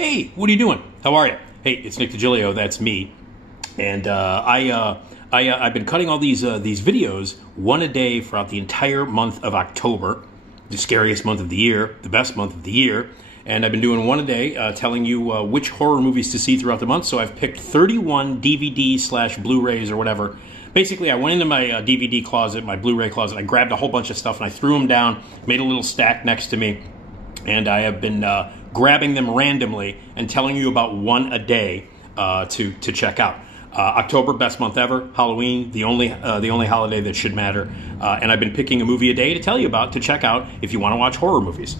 Hey, what are you doing? How are you? Hey, it's Nick Digilio. That's me. And I've been cutting all these videos one a day throughout the entire month of October, the scariest month of the year, the best month of the year. And I've been doing one a day, telling you which horror movies to see throughout the month. So I've picked 31 DVD/Blu-rays or whatever. Basically, I went into my DVD closet, my Blu-ray closet. I grabbed a whole bunch of stuff and I threw them down, made a little stack next to me. And I have been grabbing them randomly and telling you about one a day to check out. October, best month ever. Halloween, the only holiday that should matter. And I've been picking a movie a day to tell you about to check out if you want to watch horror movies.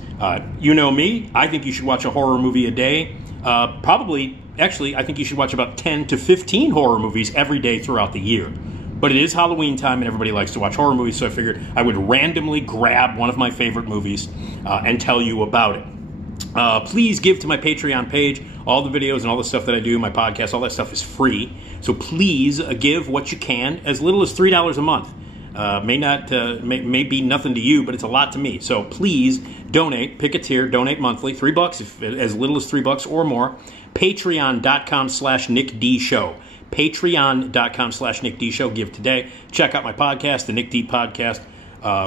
You know me. I think you should watch a horror movie a day. Actually, I think you should watch about 10 to 15 horror movies every day throughout the year. But it is Halloween time and everybody likes to watch horror movies, so I figured I would randomly grab one of my favorite movies and tell you about it. Please give to my Patreon page. All the videos and all the stuff that I do, my podcast, all that stuff is free. So please give what you can, as little as $3 a month. May be nothing to you, but it's a lot to me. So please donate, pick a tier, donate monthly, $3, if as little as $3 or more. Patreon.com/NickD Show. Patreon.com/NickD Show. Give today. Check out my podcast, the Nick D Podcast.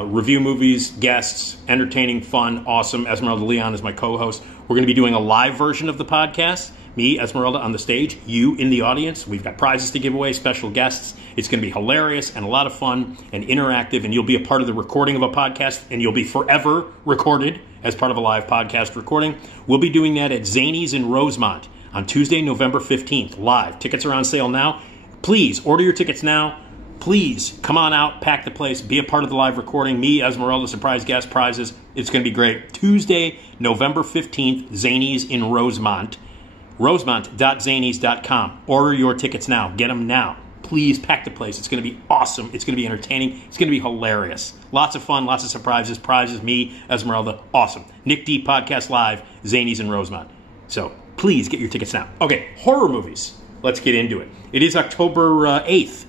Review movies, guests, entertaining, fun, awesome. Esmeralda Leon is my co-host. We're going to be doing a live version of the podcast. Me, Esmeralda, on the stage. You in the audience. We've got prizes to give away, special guests. It's going to be hilarious and a lot of fun and interactive, and you'll be a part of the recording of a podcast, and you'll be forever recorded as part of a live podcast recording. We'll be doing that at Zanies in Rosemont on Tuesday, November 15th, live. Tickets are on sale now. Please, order your tickets now. Please, come on out, pack the place, be a part of the live recording. Me, Esmeralda, surprise guest, prizes. It's going to be great. Tuesday, November 15th, Zanies in Rosemont. Rosemont.zanies.com. Order your tickets now. Get them now. Please pack the place. It's going to be awesome. It's going to be entertaining. It's going to be hilarious. Lots of fun, lots of surprises, prizes. Me, Esmeralda, awesome. Nick D Podcast Live, Zanies in Rosemont. So please get your tickets now. Okay, horror movies. Let's get into it. It is October 8th.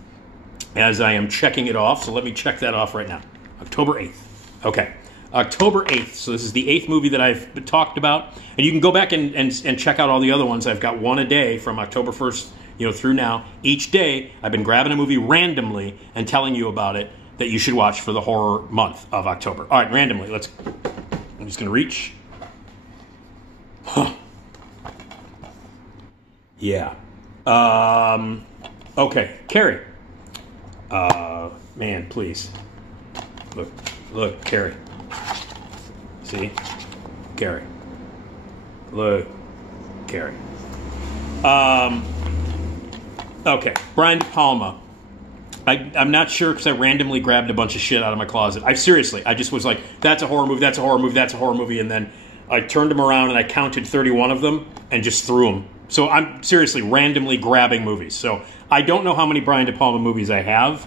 As I am checking it off, so let me check that off right now. October 8th. Okay. October 8th. So this is the 8th movie that I've talked about. And you can go back and check out all the other ones. I've got one a day from October 1st, through now. Each day, I've been grabbing a movie randomly and telling you about it that you should watch for the horror month of October. All right, randomly. I'm just going to reach. Yeah. Okay. Carrie. Man, please. Look, Carrie. See? Carrie. Look, Carrie. Okay, Brian De Palma. I'm not sure because I randomly grabbed a bunch of shit out of my closet. I just was like, that's a horror movie, that's a horror movie, that's a horror movie, and then I turned them around and I counted 31 of them and just threw them. So I'm seriously randomly grabbing movies. So I don't know how many Brian De Palma movies I have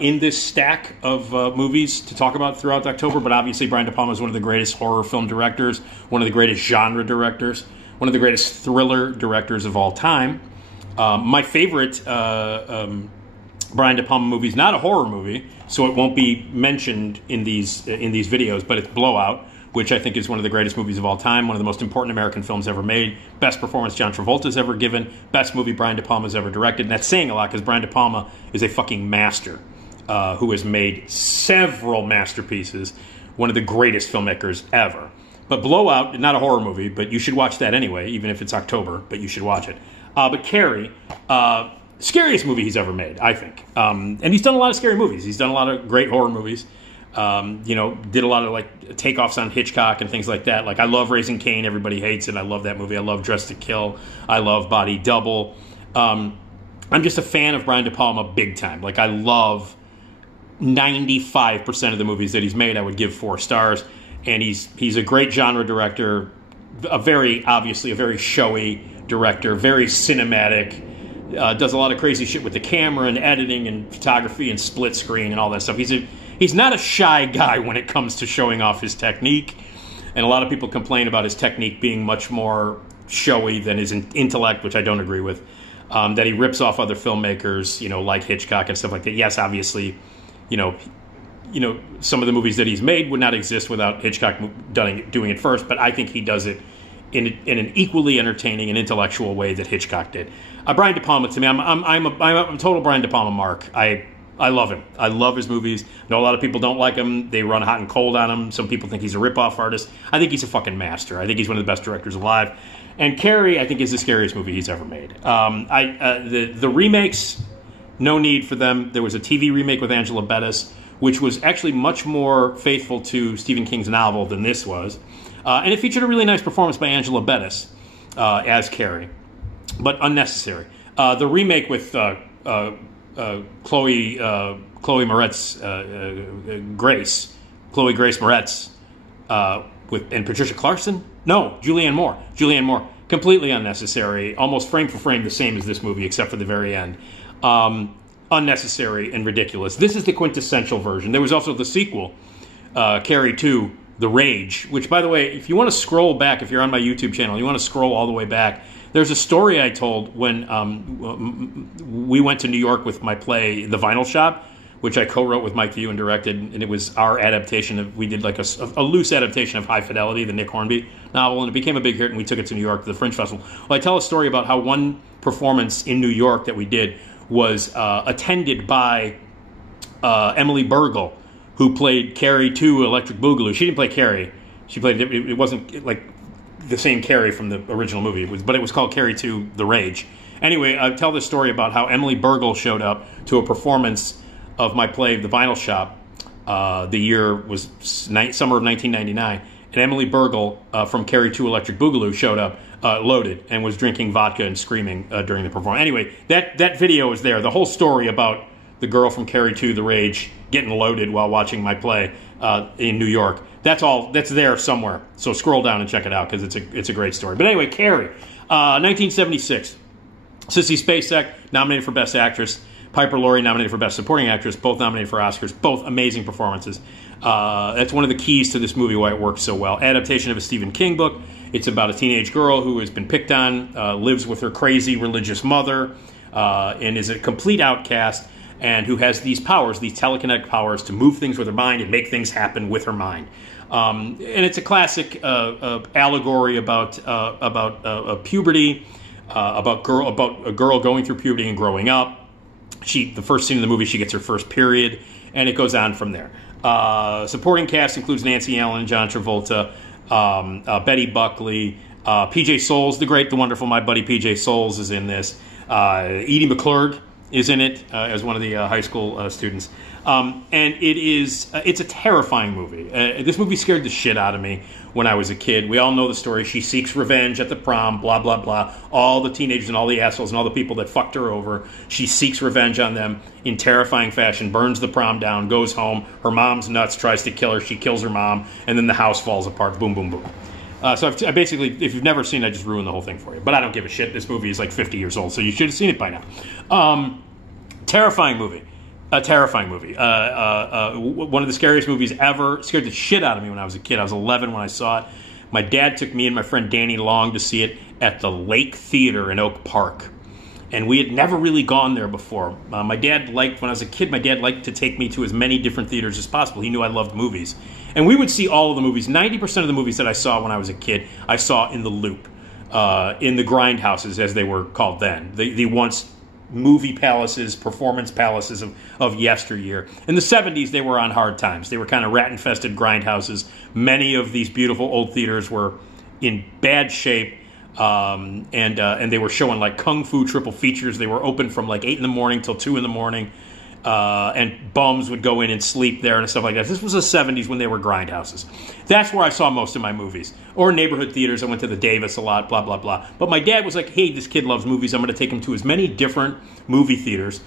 in this stack of movies to talk about throughout October, but obviously Brian De Palma is one of the greatest horror film directors, one of the greatest genre directors, one of the greatest thriller directors of all time. My favorite Brian De Palma movie is not a horror movie, so it won't be mentioned in these videos, but it's Blowout, which I think is one of the greatest movies of all time, one of the most important American films ever made, best performance John Travolta's ever given, best movie Brian De Palma's ever directed. And that's saying a lot because Brian De Palma is a fucking master who has made several masterpieces, one of the greatest filmmakers ever. But Blowout, not a horror movie, but you should watch that anyway, even if it's October, but you should watch it. But Carrie, scariest movie he's ever made, I think. And he's done a lot of scary movies. He's done a lot of great horror movies. Did a lot of takeoffs on Hitchcock and things like that. Like I love Raising Cain. Everybody hates it. I love that movie. I love Dressed to Kill. I love Body Double. I'm just a fan of Brian De Palma big time. Like I love 95% of the movies that he's made. I would give 4 stars. And he's a great genre director. Obviously a very showy director. Very cinematic. Does a lot of crazy shit with the camera and editing and photography and split screen and all that stuff. He's not a shy guy when it comes to showing off his technique, and a lot of people complain about his technique being much more showy than his intellect, which I don't agree with, that he rips off other filmmakers, like Hitchcock and stuff like that. Yes, obviously, some of the movies that he's made would not exist without Hitchcock doing it first, but I think he does it in an equally entertaining and intellectual way that Hitchcock did. Brian De Palma, to me, I'm a total Brian De Palma mark. I love him. I love his movies. I know a lot of people don't like him. They run hot and cold on him. Some people think he's a rip-off artist. I think he's a fucking master. I think he's one of the best directors alive. And Carrie, I think, is the scariest movie he's ever made. The remakes, no need for them. There was a TV remake with Angela Bettis, which was actually much more faithful to Stephen King's novel than this was. And it featured a really nice performance by Angela Bettis as Carrie, but unnecessary. The remake with Chloe Grace Moretz, and Patricia Clarkson? No, Julianne Moore. Completely unnecessary, almost frame for frame the same as this movie, except for the very end. Unnecessary and ridiculous. This is the quintessential version. There was also the sequel, Carrie 2, The Rage, which, by the way, if you want to scroll back, if you're on my YouTube channel, you want to scroll all the way back, there's a story I told when we went to New York with my play, The Vinyl Shop, which I co-wrote with Mike View and directed, and it was our adaptation of, we did like a loose adaptation of High Fidelity, the Nick Hornby novel, and it became a big hit, and we took it to New York to the Fringe Festival. Well, I tell a story about how one performance in New York that we did was attended by Emily Burgle, who played Carrie 2 Electric Boogaloo. She didn't play Carrie. She played, it wasn't like the same Carrie from the original movie, but it was called Carrie 2 The Rage. Anyway, I tell this story about how Emily Burgle showed up to a performance of my play, The Vinyl Shop. The year was summer of 1999. And Emily Burgle from Carrie 2 Electric Boogaloo showed up loaded and was drinking vodka and screaming during the performance. Anyway, that video is there. The whole story about the girl from Carrie 2 The Rage getting loaded while watching my play in New York. That's there somewhere. So scroll down and check it out because it's a great story. But anyway, Carrie, 1976. Sissy Spacek nominated for Best Actress. Piper Laurie nominated for Best Supporting Actress. Both nominated for Oscars. Both amazing performances. That's one of the keys to this movie, why it works so well. Adaptation of a Stephen King book. It's about a teenage girl who has been picked on, lives with her crazy religious mother, and is a complete outcast, and who has these powers, these telekinetic powers, to move things with her mind and make things happen with her mind. And it's a classic allegory about puberty, about a girl going through puberty and growing up. The first scene in the movie, she gets her first period, and it goes on from there. Supporting cast includes Nancy Allen, John Travolta, Betty Buckley, P.J. Souls, the wonderful, my buddy P.J. Souls is in this. Edie McClurg is in it as one of the high school students. And it's a terrifying movie. This movie scared the shit out of me when I was a kid. We all know the story. She seeks revenge at the prom, blah, blah, blah. All the teenagers and all the assholes and all the people that fucked her over. She seeks revenge on them in terrifying fashion, burns the prom down, goes home. Her mom's nuts, tries to kill her. She kills her mom, and then the house falls apart. Boom, boom, boom. So I basically, if you've never seen it, I just ruined the whole thing for you. But I don't give a shit. This movie is like 50 years old, so you should have seen it by now. Terrifying movie. A terrifying movie. One of the scariest movies ever. Scared the shit out of me when I was a kid. I was 11 when I saw it. My dad took me and my friend Danny Long to see it at the Lake Theater in Oak Park. And we had never really gone there before. When I was a kid, my dad liked to take me to as many different theaters as possible. He knew I loved movies. And we would see all of the movies. 90% of the movies that I saw when I was a kid, I saw in the Loop. In the grindhouses, as they were called then. The once movie palaces, performance palaces of yesteryear. In the 70s, they were on hard times. They were kind of rat-infested grindhouses. Many of these beautiful old theaters were in bad shape, and they were showing like kung fu triple features. They were open from like 8 in the morning till 2 in the morning, and bums would go in and sleep there and stuff like that. This was the 70s when they were grindhouses. That's where I saw most of my movies. Or neighborhood theaters. I went to the Davis a lot, blah, blah, blah. But my dad was like, hey, this kid loves movies. I'm going to take him to as many different movie theaters,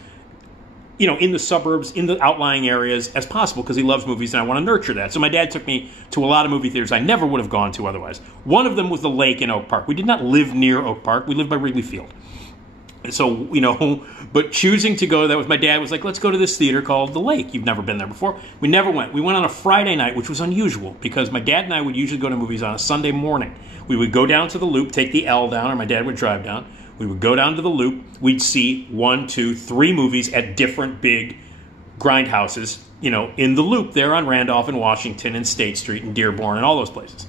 in the suburbs, in the outlying areas as possible, because he loves movies and I want to nurture that. So my dad took me to a lot of movie theaters I never would have gone to otherwise. One of them was the Lake in Oak Park. We did not live near Oak Park. We lived by Wrigley Field. So, but choosing to go there with my dad was like, let's go to this theater called The Lake. You've never been there before. We never went. We went on a Friday night, which was unusual because my dad and I would usually go to movies on a Sunday morning. We would go down to the Loop, take the L down, or my dad would drive down. We would go down to the Loop. We'd see 1, 2, 3 movies at different big grindhouses, in the Loop there on Randolph and Washington and State Street and Dearborn and all those places.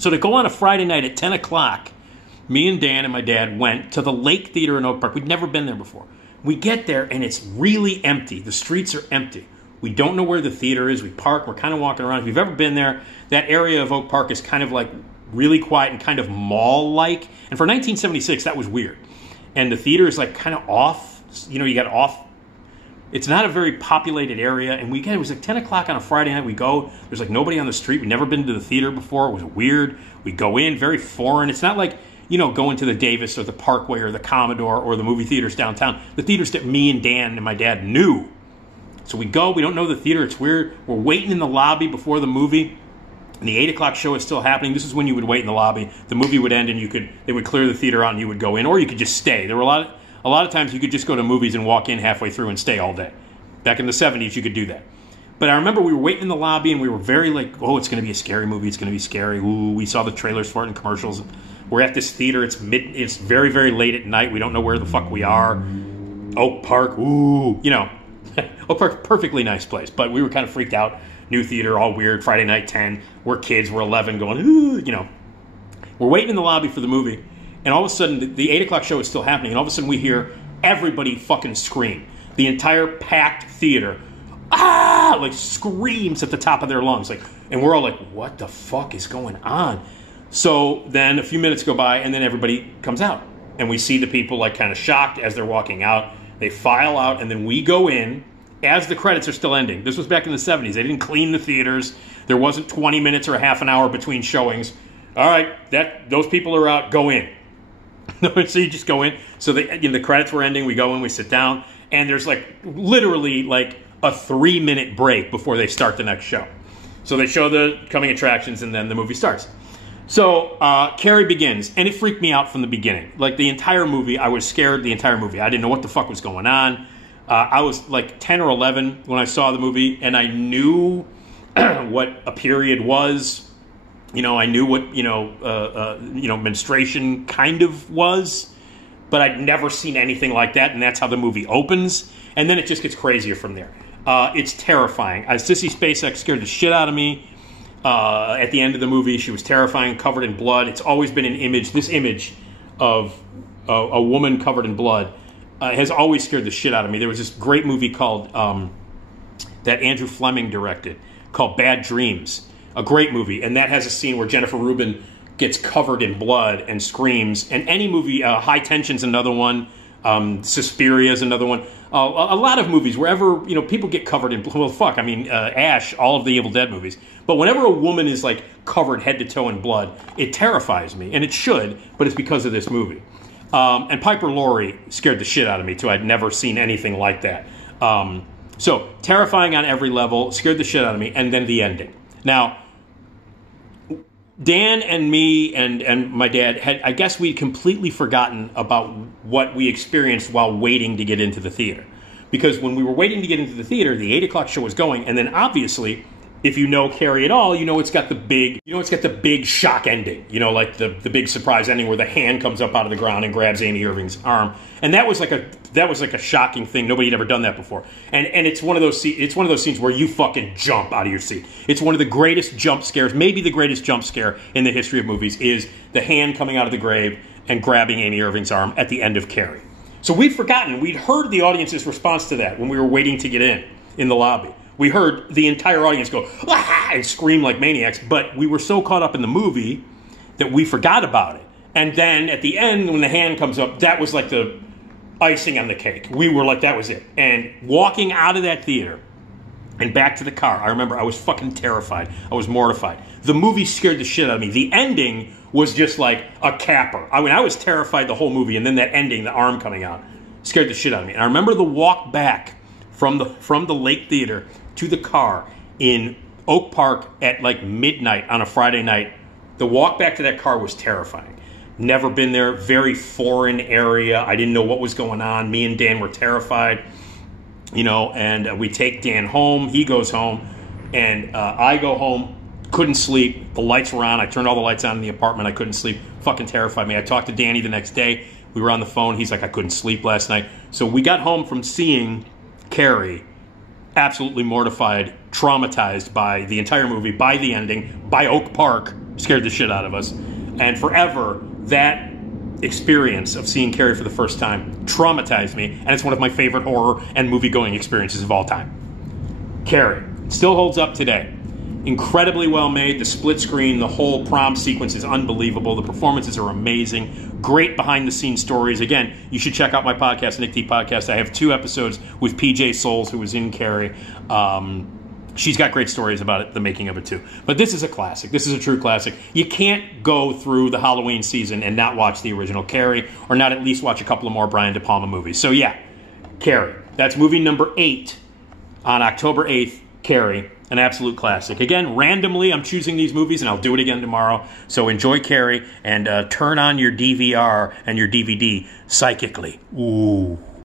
So to go on a Friday night at 10 o'clock, me and Dan and my dad went to the Lake Theater in Oak Park. We'd never been there before. We get there, and it's really empty. The streets are empty. We don't know where the theater is. We park. We're kind of walking around. If you've ever been there, that area of Oak Park is kind of like really quiet and kind of mall-like. And for 1976, that was weird. And the theater is like kind of off. You know, you got off. It's not a very populated area. And it was like 10 o'clock on a Friday night. We go. There's like nobody on the street. We'd never been to the theater before. It was weird. We go in, very foreign. It's not like, you know, going to the Davis or the Parkway or the Commodore or the movie theaters downtown. The theaters that me and Dan and my dad knew. So we go. We don't know the theater. It's weird. We're waiting in the lobby before the movie. And the 8 o'clock show is still happening. This is when you would wait in the lobby. The movie would end, and they would clear the theater out, and you would go in, or you could just stay. There were a lot of times you could just go to movies and walk in halfway through and stay all day. Back in the 70s, you could do that. But I remember we were waiting in the lobby, and we were very like, oh, it's going to be a scary movie. It's going to be scary. Ooh, we saw the trailers for it in commercials. We're at this theater. It's very, very late at night. We don't know where the fuck we are. Oak Park. Ooh, you know. Oak Park, perfectly nice place. But we were kind of freaked out. New theater, all weird. Friday night, 10. We're kids. We're 11 going, ooh, you know. We're waiting in the lobby for the movie. And all of a sudden, the 8 o'clock show is still happening. And all of a sudden, we hear everybody fucking scream. The entire packed theater, like screams at the top of their lungs. Like, and we're all like, what the fuck is going on? So then a few minutes go by, and then everybody comes out. And we see the people like kind of shocked as they're walking out. They file out, and then we go in as the credits are still ending. This was back in the 70s. They didn't clean the theaters. There wasn't 20 minutes or a half an hour between showings. All right, those people are out. Go in. So you just go in. So the credits were ending. We go in. We sit down. And there's like literally like a 3-minute break before they start the next show. So they show the coming attractions, and then the movie starts. So Carrie begins, and it freaked me out from the beginning. Like the entire movie, I was scared the entire movie. I didn't know what the fuck was going on. I was like 10 or 11 when I saw the movie, and I knew what a period was. You know, I knew what, menstruation kind of was, but I'd never seen anything like that, and that's how the movie opens. And then it just gets crazier from there. It's terrifying. Sissy Spacek scared the shit out of me. At the end of the movie, she was terrifying, covered in blood. It's always been this image of a woman covered in blood has always scared the shit out of me. There was this great movie called that Andrew Fleming directed called Bad Dreams, a great movie, and that has a scene where Jennifer Rubin gets covered in blood and screams. And any movie, High Tension's another one, Suspiria's another one. A lot of movies, wherever people get covered in blood. Well, fuck, I mean, Ash, all of the Evil Dead movies. But whenever a woman is like covered head to toe in blood, it terrifies me, and it should. But it's because of this movie. And Piper Laurie scared the shit out of me too. I'd never seen anything like that. So terrifying on every level, scared the shit out of me, and then the ending. Now, Dan and me and my dad I guess we'd completely forgotten about what we experienced while waiting to get into the theater. Because when we were waiting to get into the theater, the 8 o'clock show was going, and then obviously, if you know Carrie at all, it's got the big shock ending. Like the big surprise ending where the hand comes up out of the ground and grabs Amy Irving's arm. And that was like a shocking thing. Nobody had ever done that before. And it's one of those scenes where you fucking jump out of your seat. It's one of the greatest jump scares, maybe the greatest jump scare in the history of movies, is the hand coming out of the grave and grabbing Amy Irving's arm at the end of Carrie. So we'd forgotten. We'd heard the audience's response to that when we were waiting to get in the lobby. We heard the entire audience go, ah, and scream like maniacs, but we were so caught up in the movie that we forgot about it. And then at the end, when the hand comes up, that was like the icing on the cake. We were like, that was it. And walking out of that theater and back to the car, I remember I was fucking terrified. I was mortified. The movie scared the shit out of me. The ending was just like a capper. I mean, I was terrified the whole movie, and then that ending, the arm coming out, scared the shit out of me. And I remember the walk back from the Lake Theater to the car in Oak Park at like midnight on a Friday night. The walk back to that car was terrifying. Never been there. Very foreign area. I didn't know what was going on. Me and Dan were terrified. And we take Dan home. He goes home. And I go home. Couldn't sleep. The lights were on. I turned all the lights on in the apartment. I couldn't sleep. Fucking terrified me. I talked to Danny the next day. We were on the phone. He's like, I couldn't sleep last night. So we got home from seeing Carrie, absolutely mortified, traumatized by the entire movie, by the ending, by Oak Park Scared the shit out of us. And forever, that experience of seeing Carrie for the first time traumatized me, and it's one of my favorite horror and movie-going experiences of all time. Carrie still holds up today. Incredibly well made. The split screen, the whole prom sequence is unbelievable. The performances are amazing. Great behind-the-scenes stories. Again, you should check out my podcast, Nick D Podcast. I have 2 episodes with PJ Souls, who was in Carrie. She's got great stories about it, the making of it too. But this is a classic. This is a true classic. You can't go through the Halloween season and not watch the original Carrie, or not at least watch a couple of more Brian De Palma movies. So yeah, Carrie. That's movie number 8 on October 8th, Carrie. An absolute classic. Again, randomly, I'm choosing these movies, and I'll do it again tomorrow. So enjoy Carrie, and turn on your DVR and your DVD psychically. Ooh.